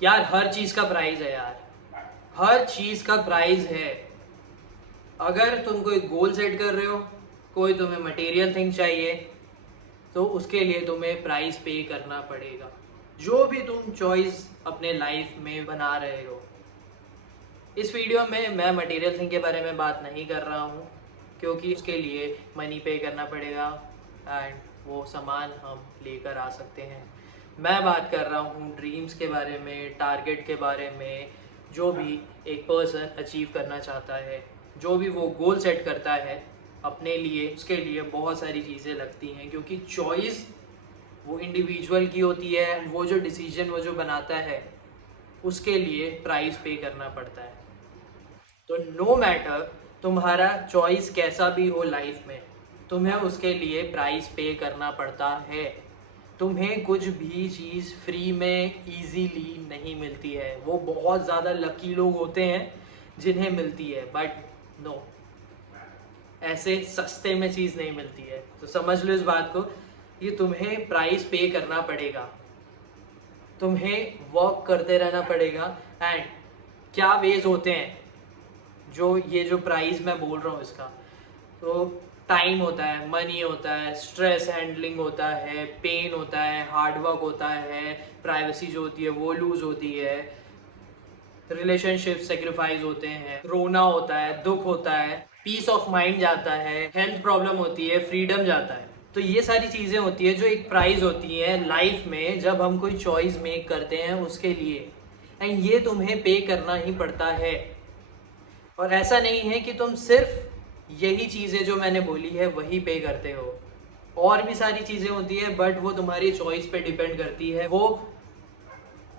यार हर चीज का प्राइस है यार, हर चीज का प्राइस है। अगर तुम कोई गोल सेट कर रहे हो, कोई तुम्हें मटेरियल थिंग चाहिए, तो उसके लिए तुम्हें प्राइस पे करना पड़ेगा। जो भी तुम चॉइस अपने लाइफ में बना रहे हो। इस वीडियो में मैं मटेरियल थिंग के बारे में बात नहीं कर रहा हूँ, क्योंकि उसके लिए मनी पे करना पड़ेगा एंड वो सामान हम लेकर आ सकते हैं। मैं बात कर रहा हूँ ड्रीम्स के बारे में, टारगेट के बारे में। जो भी एक पर्सन अचीव करना चाहता है, जो भी वो गोल सेट करता है अपने लिए, उसके लिए बहुत सारी चीज़ें लगती हैं, क्योंकि चॉइस वो इंडिविजुअल की होती है। वो जो डिसीजन वो जो बनाता है, उसके लिए प्राइस पे करना पड़ता है। तो नो मैटर तुम्हारा चॉइस कैसा भी हो लाइफ में, तुम्हें उसके लिए प्राइस पे करना पड़ता है। तुम्हें कुछ भी चीज़ फ्री में इजीली नहीं मिलती है। वो बहुत ज़्यादा लकी लोग होते हैं जिन्हें मिलती है, बट नो, ऐसे सस्ते में चीज़ नहीं मिलती है। तो समझ लो इस बात को कि तुम्हें प्राइस पे करना पड़ेगा, तुम्हें वर्क करते रहना पड़ेगा। एंड क्या वेज होते हैं जो ये जो प्राइस मैं बोल रहा हूँ इसका, तो टाइम होता है, मनी होता है, स्ट्रेस हैंडलिंग होता है, पेन होता है, हार्डवर्क होता है, प्राइवेसी जो होती है वो लूज होती है, रिलेशनशिप सेक्रीफाइस होते हैं, रोना होता है, दुख होता है, पीस ऑफ माइंड जाता है, हेल्थ प्रॉब्लम होती है, फ्रीडम जाता है। तो ये सारी चीज़ें होती है जो एक प्राइस होती है लाइफ में जब हम कोई चॉइस मेक करते हैं उसके लिए। एंड ये तुम्हें पे करना ही पड़ता है। और ऐसा नहीं है कि तुम सिर्फ यही चीज़ें जो मैंने बोली है वही पे करते हो, और भी सारी चीज़ें होती है, बट वो तुम्हारी चॉइस पे डिपेंड करती है। वो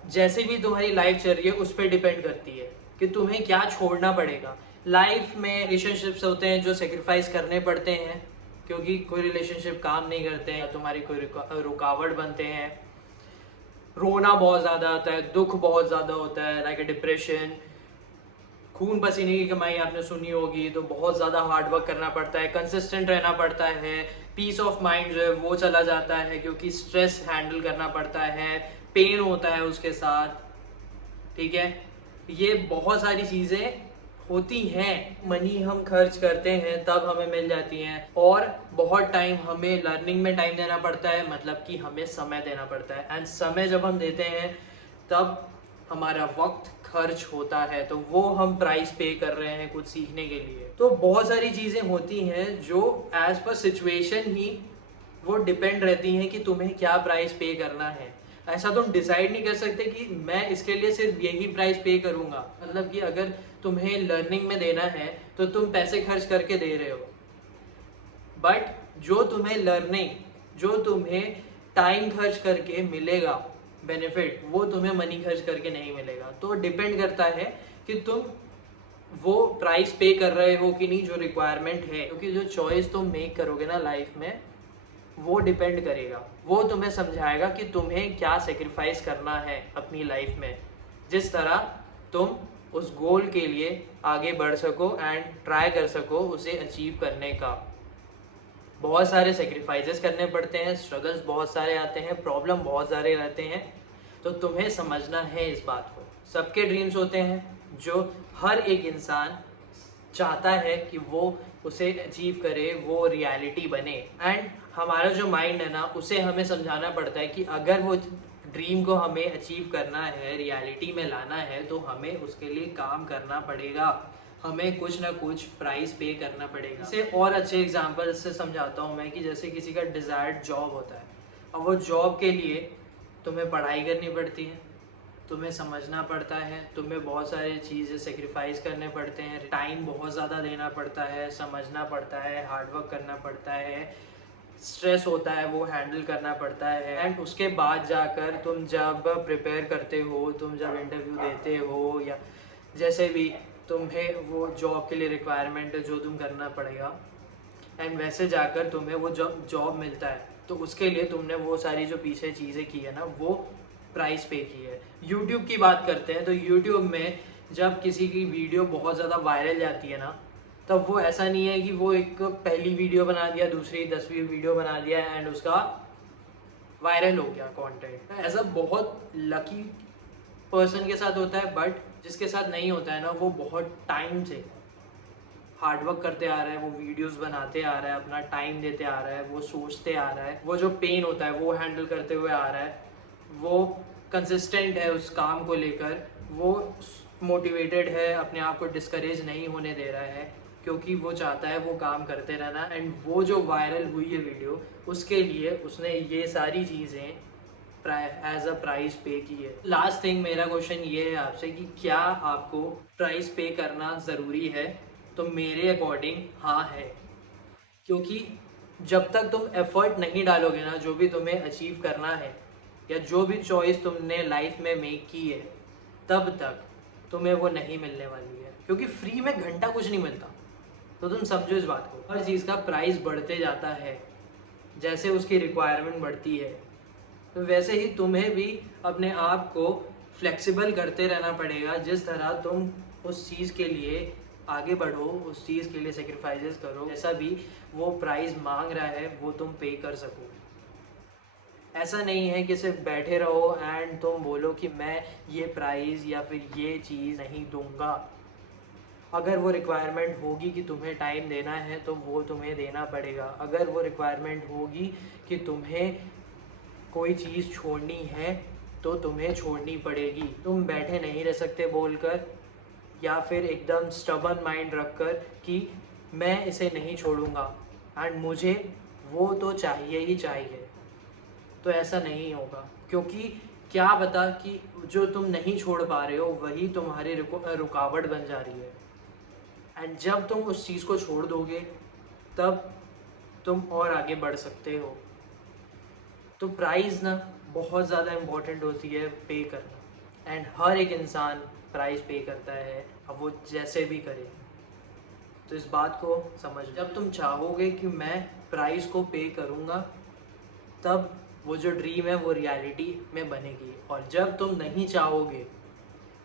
जैसे भी तुम्हारी लाइफ चल रही है उस पर डिपेंड करती है कि तुम्हें क्या छोड़ना पड़ेगा। लाइफ में रिलेशनशिप्स होते हैं जो सेक्रीफाइस करने पड़ते हैं, क्योंकि कोई रिलेशनशिप काम नहीं करते हैं, तुम्हारी कोई रुकावट बनते हैं। रोना बहुत ज़्यादा आता है, दुख बहुत ज़्यादा होता है, लाइक डिप्रेशन। खून पसीने की कमाई आपने सुनी होगी, तो बहुत ज़्यादा हार्डवर्क करना पड़ता है, कंसिस्टेंट रहना पड़ता है। पीस ऑफ माइंड जो है वो चला जाता है, क्योंकि स्ट्रेस हैंडल करना पड़ता है, पेन होता है उसके साथ। ठीक है, ये बहुत सारी चीज़ें होती हैं। मनी हम खर्च करते हैं तब हमें मिल जाती हैं, और बहुत टाइम हमें लर्निंग में टाइम देना पड़ता है, मतलब कि हमें समय देना पड़ता है। एंड समय जब हम देते हैं तब हमारा वक्त खर्च होता है, तो वो हम प्राइस पे कर रहे हैं कुछ सीखने के लिए। तो बहुत सारी चीज़ें होती हैं जो एज पर सिचुएशन ही वो डिपेंड रहती हैं कि तुम्हें क्या प्राइस पे करना है। ऐसा तुम डिसाइड नहीं कर सकते कि मैं इसके लिए सिर्फ यही प्राइस पे करूंगा। मतलब कि अगर तुम्हें लर्निंग में देना है तो तुम पैसे खर्च करके दे रहे हो, बट जो तुम्हें लर्निंग, जो तुम्हें टाइम खर्च करके मिलेगा बेनिफिट, वो तुम्हें मनी खर्च करके नहीं मिलेगा। तो डिपेंड करता है कि तुम वो प्राइस पे कर रहे हो कि नहीं, जो रिक्वायरमेंट है। क्योंकि जो चॉइस तुम मेक करोगे ना लाइफ में, वो डिपेंड करेगा, वो तुम्हें समझाएगा कि तुम्हें क्या सेक्रीफाइस करना है अपनी लाइफ में, जिस तरह तुम उस गोल के लिए आगे बढ़ सको एंड ट्राई कर सको उसे अचीव करने का। बहुत सारे सेक्रीफाइसेस करने पड़ते हैं, स्ट्रगल्स बहुत सारे आते हैं, प्रॉब्लम बहुत सारे रहते हैं। तो तुम्हें समझना है इस बात को। सबके ड्रीम्स होते हैं जो हर एक इंसान चाहता है कि वो उसे अचीव करे, वो रियलिटी बने। एंड हमारा जो माइंड है ना, उसे हमें समझाना पड़ता है कि अगर वो ड्रीम को हमें अचीव करना है, रियलिटी में लाना है, तो हमें उसके लिए काम करना पड़ेगा, हमें कुछ ना कुछ प्राइस पे करना पड़ेगा। इसे और अच्छे एग्जांपल से समझाता हूँ मैं कि जैसे किसी का डिज़ायर्ड जॉब होता है, अब वो जॉब के लिए तुम्हें पढ़ाई करनी पड़ती है, तुम्हें समझना पड़ता है, तुम्हें बहुत सारी चीज़ें सेक्रीफाइस करने पड़ते हैं, टाइम बहुत ज़्यादा देना पड़ता है, समझना पड़ता है, हार्डवर्क करना पड़ता है, स्ट्रेस होता है वो हैंडल करना पड़ता है। एंड उसके बाद जाकर तुम जब प्रिपेयर करते हो, तुम जब इंटरव्यू देते हो, या जैसे भी तुम्हें वो जॉब के लिए रिक्वायरमेंट है जो तुम करना पड़ेगा, एंड वैसे जाकर तुम्हें वो जॉब मिलता है, तो उसके लिए तुमने वो सारी जो पीछे चीज़ें की है ना, वो प्राइस पे की है। यूट्यूब की बात करते हैं तो यूट्यूब में जब किसी की वीडियो बहुत ज़्यादा वायरल जाती है ना, तब वो ऐसा नहीं है कि वो एक पहली वीडियो बना दिया, दूसरी 10वीं वीडियो बना दिया एंड उसका वायरल हो गया कंटेंट। ऐसा बहुत लकी पर्सन के साथ होता है, बट जिसके साथ नहीं होता है ना, वो बहुत टाइम से हार्डवर्क करते आ रहा है, वो वीडियोस बनाते आ रहा है, अपना टाइम देते आ रहा है, वो सोचते आ रहा है, वो जो पेन होता है वो हैंडल करते हुए आ रहा है, वो कंसिस्टेंट है उस काम को लेकर, वो मोटिवेटेड है, अपने आप को डिस्करेज नहीं होने दे रहा है, क्योंकि वो चाहता है वो काम करते रहना। एंड वो जो वायरल हुई है वीडियो, उसके लिए उसने ये सारी चीज़ें एज अ प्राइस पे की है। लास्ट थिंग, मेरा क्वेश्चन ये है आपसे कि क्या आपको प्राइस पे करना ज़रूरी है? तो मेरे अकॉर्डिंग हाँ है, क्योंकि जब तक तुम एफर्ट नहीं डालोगे ना, जो भी तुम्हें अचीव करना है या जो भी चॉइस तुमने लाइफ में मेक की है, तब तक तुम्हें वो नहीं मिलने वाली है, क्योंकि फ्री में घंटा कुछ नहीं मिलता। तो तुम समझो इस बात को, हर चीज़ का प्राइस बढ़ते जाता है जैसे उसकी रिक्वायरमेंट बढ़ती है। तो वैसे ही तुम्हें भी अपने आप को फ्लेक्सिबल करते रहना पड़ेगा, जिस तरह तुम उस चीज़ के लिए आगे बढ़ो, उस चीज़ के लिए सेक्रीफाइसेस करो, जैसा भी वो प्राइस मांग रहा है वो तुम पे कर सको। ऐसा नहीं है कि सिर्फ बैठे रहो एंड तुम बोलो कि मैं ये प्राइस या फिर ये चीज़ नहीं दूंगा। अगर वो रिक्वायरमेंट होगी कि तुम्हें टाइम देना है तो वो तुम्हें देना पड़ेगा। अगर वो रिक्वायरमेंट होगी कि तुम्हें कोई चीज़ छोड़नी है तो तुम्हें छोड़नी पड़ेगी। तुम बैठे नहीं रह सकते बोलकर या फिर एकदम स्टबर्न माइंड रखकर कि मैं इसे नहीं छोड़ूंगा एंड मुझे वो तो चाहिए ही चाहिए। तो ऐसा नहीं होगा, क्योंकि क्या पता कि जो तुम नहीं छोड़ पा रहे हो वही तुम्हारी रुकावट बन जा रही है। एंड जब तुम उस चीज़ को छोड़ दोगे तब तुम और आगे बढ़ सकते हो। तो प्राइस ना बहुत ज़्यादा इम्पोर्टेंट होती है पे करना, एंड हर एक इंसान प्राइस पे करता है, अब वो जैसे भी करे। तो इस बात को समझ, जब तुम चाहोगे कि मैं प्राइस को पे करूँगा, तब वो जो ड्रीम है वो रियलिटी में बनेगी। और जब तुम नहीं चाहोगे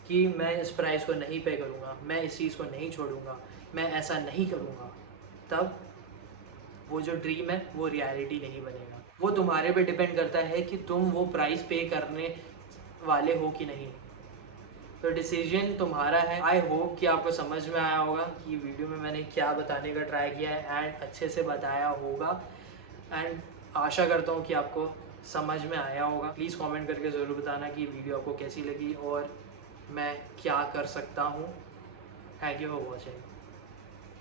कि मैं इस प्राइस को नहीं पे करूँगा, मैं इस चीज़ को नहीं छोड़ूंगा, मैं ऐसा नहीं करूँगा, तब वो जो ड्रीम है वो रियलिटी नहीं बनेगा। वो तुम्हारे पे डिपेंड करता है कि तुम वो प्राइस पे करने वाले हो कि नहीं। तो डिसीजन तुम्हारा है। आई होप कि आपको समझ में आया होगा कि वीडियो में मैंने क्या बताने का ट्राई किया है एंड अच्छे से बताया होगा। एंड आशा करता हूँ कि आपको समझ में आया होगा। प्लीज़ कमेंट करके ज़रूर बताना कि वीडियो आपको कैसी लगी और मैं क्या कर सकता हूँ। Thank you for watching.